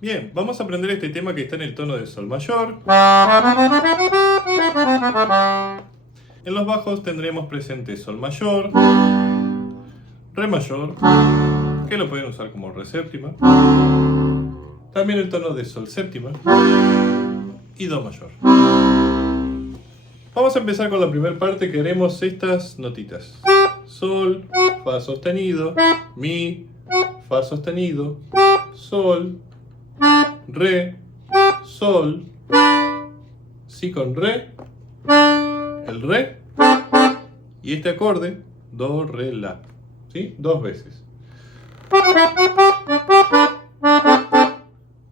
Bien, vamos a aprender este tema que está en el tono de sol mayor. En los bajos tendremos presente sol mayor, re mayor, que lo pueden usar como re séptima, también el tono de sol séptima y do mayor. Vamos a empezar con la primera parte, que haremos estas notitas: sol, fa sostenido, mi, fa sostenido, sol, re, sol, si con re, el re y este acorde do, re, la, ¿sí? Dos veces.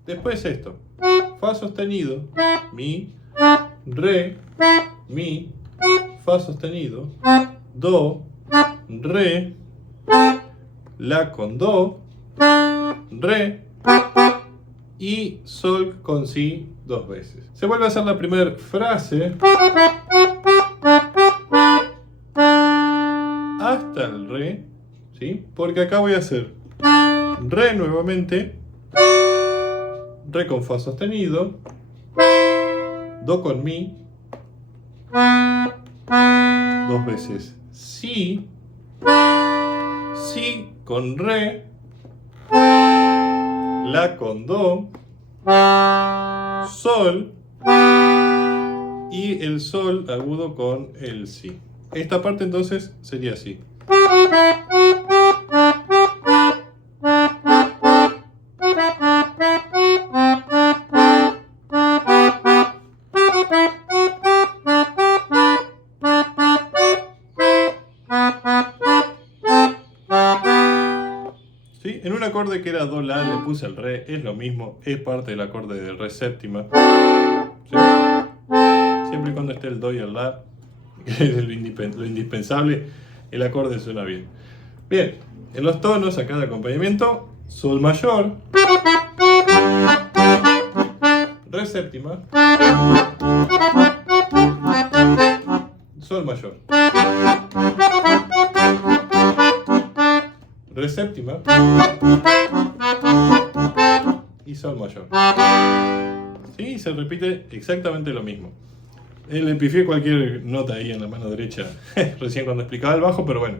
Después esto: fa sostenido, mi, re, mi, fa sostenido, do, re, la con do, re y sol con si dos veces. Se vuelve a hacer la primera frase hasta el re, ¿sí? Porque acá voy a hacer re nuevamente, re con fa sostenido, do con mi, dos veces si, si con re, la con do, sol y el sol agudo con el si. Esta parte entonces sería así. ¿Sí? En un acorde que era do la le puse el re, es lo mismo, es parte del acorde de re séptima. ¿Sí? Siempre y cuando esté el do y el la, que es lo indispensable, el acorde suena bien. Bien, en los tonos acá de acompañamiento: sol mayor, re séptima, sol mayor, re séptima y sol mayor. Sí, se repite exactamente lo mismo. Le pifié cualquier nota ahí en la mano derecha recién cuando explicaba el bajo, pero bueno,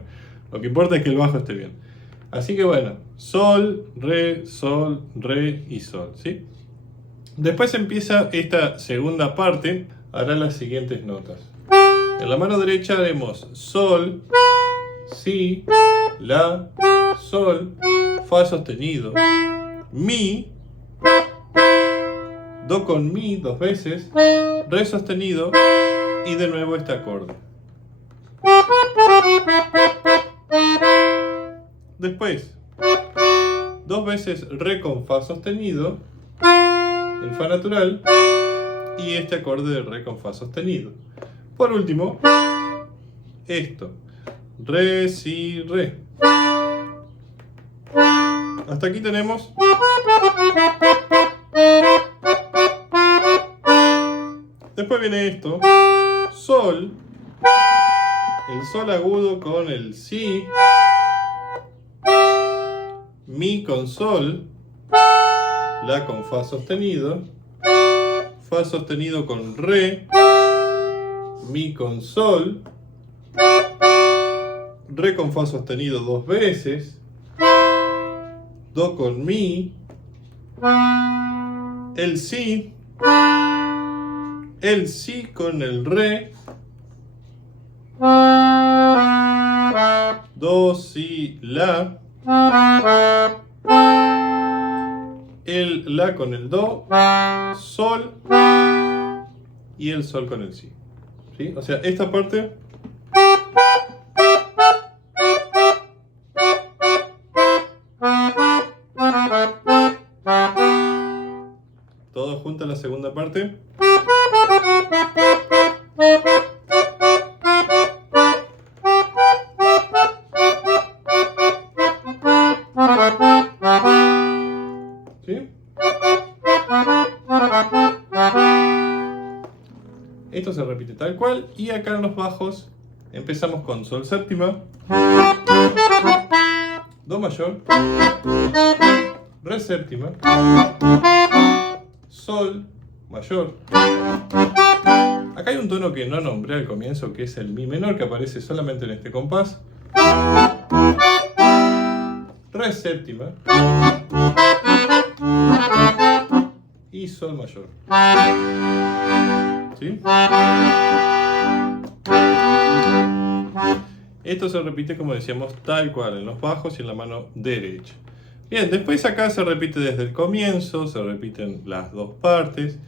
lo que importa es que el bajo esté bien. Así que bueno, sol, re y sol, ¿sí? Después empieza esta segunda parte, hará las siguientes notas. En la mano derecha haremos sol, si, la, sol, fa sostenido, mi, do con mi dos veces, re sostenido y de nuevo este acorde. Después, 2 veces re con fa sostenido, el fa natural, y este acorde de re con fa sostenido. Por último, esto, re, si, re. Hasta aquí tenemos después viene esto, sol, el sol agudo con el si, mi con sol, la con fa sostenido con re, mi con sol, re con fa sostenido 2 veces, do con mi, el si con el re, do, si, la, el la con el do, sol y el sol con el si. ¿Sí? O sea, esta parte todo junto a la segunda parte. ¿Sí? Esto se repite tal cual y acá en los bajos empezamos con sol séptima, do mayor, re séptima, sol mayor. Acá hay un tono que no nombré al comienzo, que es el mi menor, que aparece solamente en este compás. Re séptima y sol mayor. ¿Sí? Esto se repite, como decíamos, tal cual en los bajos y en la mano derecha. Bien, después acá se repite desde el comienzo, se repiten las dos partes.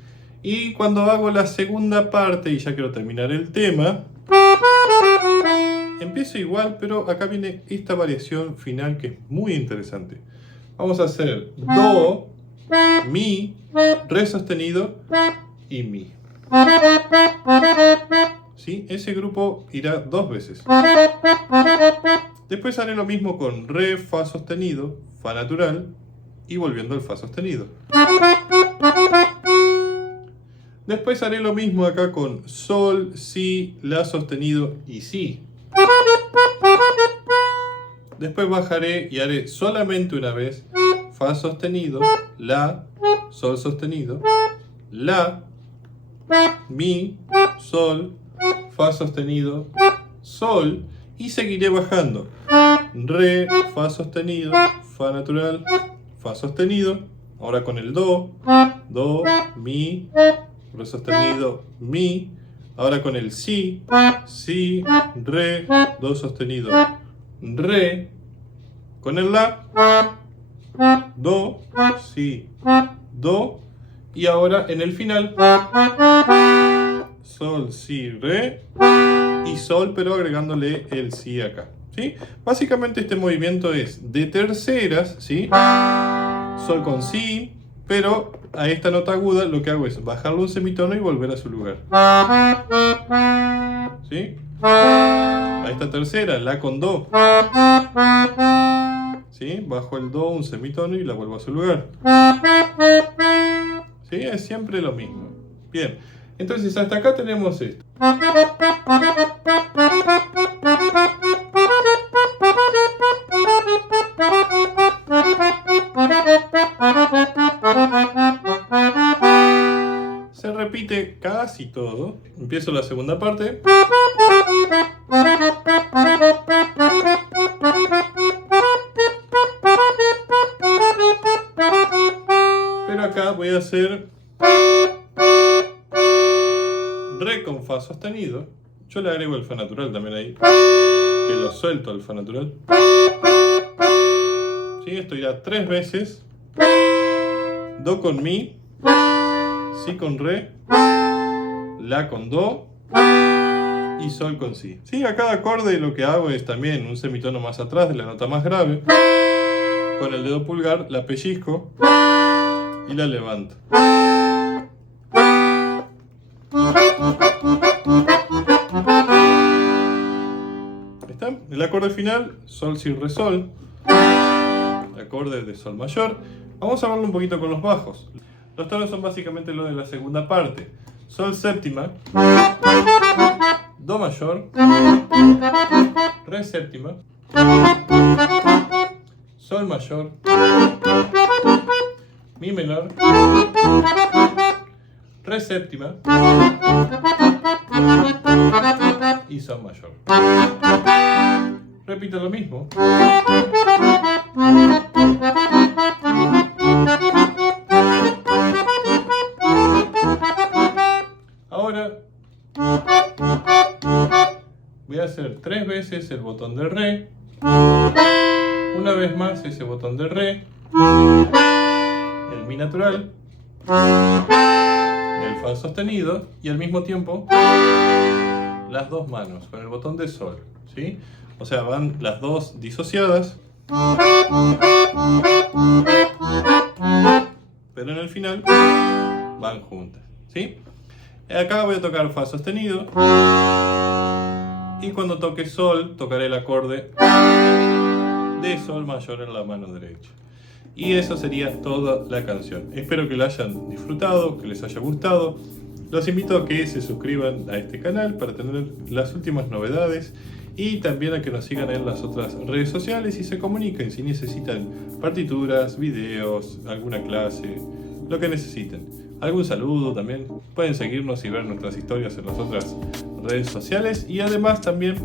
Y cuando hago la segunda parte, y ya quiero terminar el tema, empiezo igual, pero acá viene esta variación final que es muy interesante. Vamos a hacer do, mi, re sostenido y mi. ¿Sí? Ese grupo irá 2 veces. Después haré lo mismo con re, fa sostenido, fa natural y volviendo al fa sostenido. Después haré lo mismo acá con sol, si, la sostenido y si. Después bajaré y haré solamente una vez fa sostenido, la, sol sostenido, la, mi, sol, fa sostenido, sol y seguiré bajando. Re, fa sostenido, fa natural, fa sostenido. Ahora con el do, mi, re sostenido, mi. Ahora con el si, si, re, do sostenido, re. Con el la, do, si, do. Y ahora en el final, sol, si, re y sol, pero agregándole el si acá. ¿Sí? Básicamente este movimiento es de terceras, ¿sí? Sol con si, pero a esta nota aguda lo que hago es bajarle un semitono y volver a su lugar. ¿Sí? A esta tercera, la con do. ¿Sí? Bajo el do un semitono y la vuelvo a su lugar. ¿Sí? Es siempre lo mismo. Bien, entonces hasta acá tenemos esto. Se repite casi todo. Empiezo la segunda parte. Pero acá voy a hacer re con fa sostenido. Yo le agrego el fa natural también ahí, que lo suelto al fa natural. ¿Sí? Esto irá 3 veces. Do con mi, si con re, la con do, y sol con si. ¿Sí? A cada acorde lo que hago es también un semitono más atrás de la nota más grave. Con el dedo pulgar la pellizco y la levanto. ¿Está? El acorde final, sol, si, re, sol. Acorde de sol mayor. Vamos a verlo un poquito con los bajos. Los tonos son básicamente lo de la segunda parte. Sol séptima, do mayor, re séptima, sol mayor, mi menor, re séptima y sol mayor. Repito lo mismo. Ahora voy a hacer 3 veces el botón de re, una vez más ese botón de re, el mi natural, el fa sostenido y al mismo tiempo las dos manos con el botón de sol, ¿sí? O sea, van las dos disociadas, pero en el final van juntas, ¿sí? Acá voy a tocar fa sostenido y cuando toque sol tocaré el acorde de sol mayor en la mano derecha. Y eso sería toda la canción. Espero que la hayan disfrutado, que les haya gustado. Los invito a que se suscriban a este canal para tener las últimas novedades y también a que nos sigan en las otras redes sociales y se comuniquen si necesitan partituras, videos, alguna clase, lo que necesiten. Algún saludo también. Pueden seguirnos y ver nuestras historias en las otras redes sociales y además también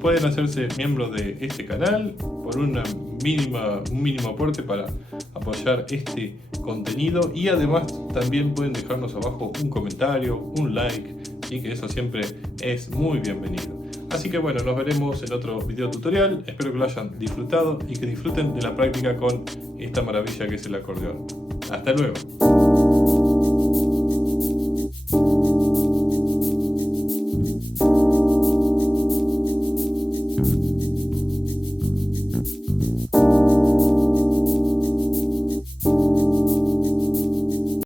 pueden hacerse miembros de este canal por un mínimo aporte para apoyar este contenido y además también pueden dejarnos abajo un comentario, un like y que eso siempre es muy bienvenido. Así que bueno, nos veremos en otro video tutorial. Espero que lo hayan disfrutado y que disfruten de la práctica con esta maravilla que es el acordeón. Hasta luego.